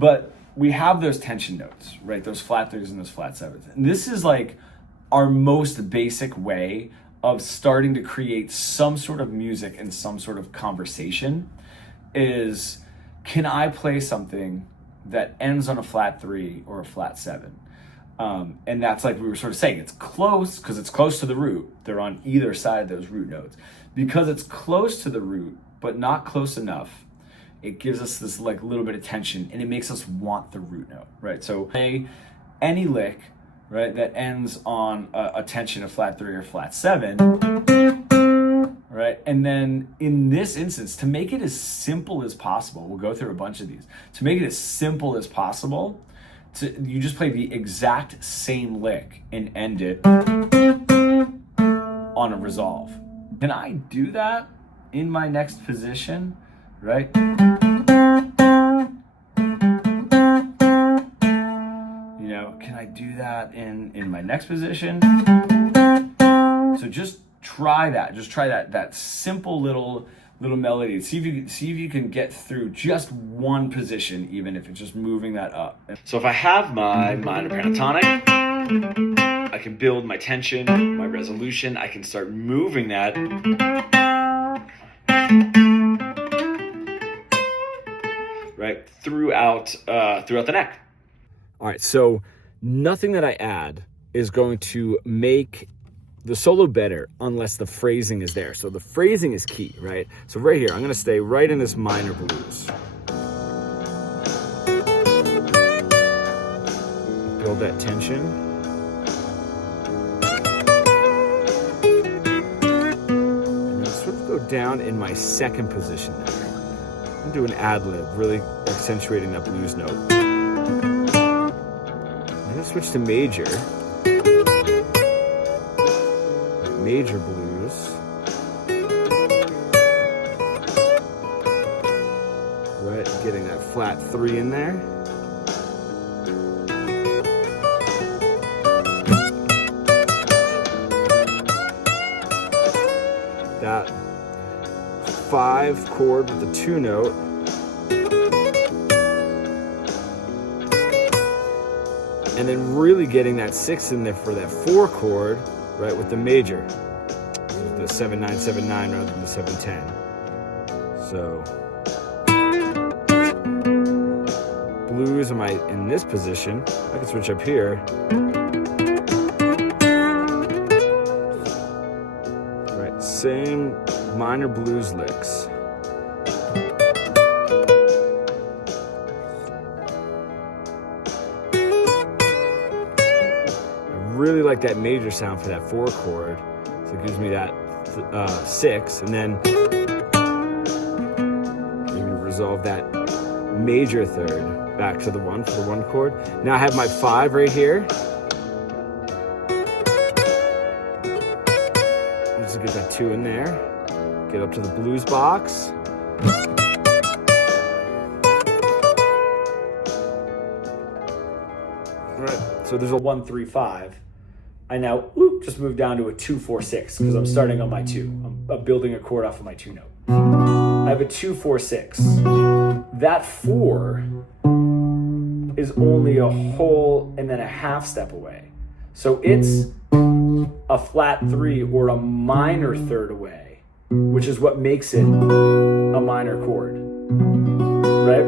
But we have those tension notes, right? Those flat threes and those flat sevens. And this is like our most basic way of starting to create some sort of music and some sort of conversation is, can I play something that ends on a flat three or a flat seven? And that's like we were sort of saying, it's close because it's close to the root. They're on either side of those root notes. Because it's close to the root, but not close enough, it gives us this like little bit of tension and it makes us want the root note, right? So play any lick, right, that ends on a tension of flat three or flat seven, right? And then in this instance, to make it as simple as possible, we'll go through a bunch of these, to make it as simple as possible, you just play the exact same lick and end it on a resolve. Can I do that in my next position, right? Can I do that in my next position? So just try that. Just try that simple little melody. See if you can get through just one position, even if it's just moving that up. So if I have my minor pentatonic, I can build my tension, my resolution. I can start moving that right throughout the neck. All right, so nothing that I add is going to make the solo better unless the phrasing is there. So the phrasing is key, right? So right here, I'm gonna stay right in this minor blues. Build that tension. And then sort of go down in my second position there. I'm gonna do an ad-lib, really accentuating that blues note. I'm gonna switch to major. Major blues. Right, getting that flat three in there. That 5 chord with the 2 note. And then really getting that 6 in there for that 4 chord, right, with the major. The 7-9-7-9 rather than the 7-10. So blues, am I in this position? I can switch up here. Right, same minor blues licks. Really like that major sound for that 4 chord, so it gives me that 6, and then maybe resolve that major third back to the 1 for the 1 chord. Now I have my 5 right here. Just get that 2 in there. Get up to the blues box. All right, so there's a 1-3-5. I now just move down to a 2-4-6 because I'm starting on my 2. I'm building a chord off of my 2 note. I have a 2-4-6. That 4 is only a whole and then a half step away. So it's a flat 3 or a minor third away, which is what makes it a minor chord, right?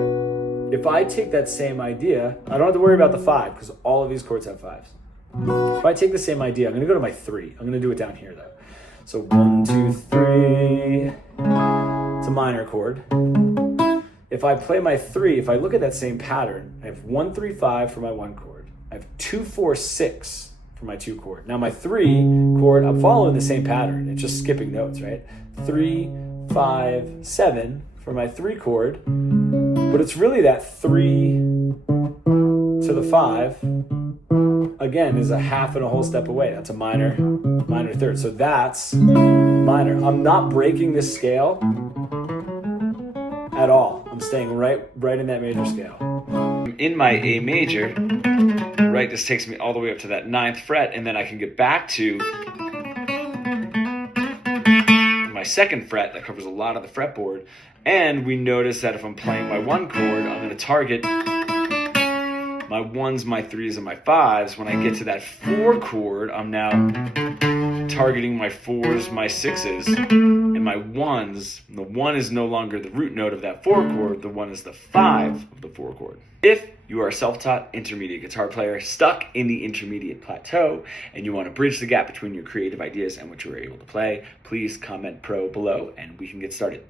If I take that same idea, I don't have to worry about the 5 because all of these chords have 5s. If I take the same idea, I'm going to go to my 3. I'm going to do it down here though. So 1, 2, 3. It's a minor chord. If I play my 3, if I look at that same pattern, I have 1, 3, 5 for my 1 chord. I have 2, 4, 6 for my 2 chord. Now my 3 chord, I'm following the same pattern. It's just skipping notes, right? 3, 5, 7 for my 3 chord. But it's really that 3 to the 5. Again, is a half and a whole step away. That's a minor third. So that's minor. I'm not breaking this scale at all. I'm staying right in that major scale. In my A major, right, this takes me all the way up to that 9th fret, and then I can get back to my 2nd fret that covers a lot of the fretboard. And we notice that if I'm playing my 1 chord, I'm going to target my ones, my threes, and my fives. When I get to that 4 chord, I'm now targeting my 4s, my 6s, and my 1s. The 1 is no longer the root note of that 4 chord. The 1 is the 5 of the 4 chord. If you are a self-taught intermediate guitar player stuck in the intermediate plateau and you want to bridge the gap between your creative ideas and what you were able to play, please comment pro below and we can get started.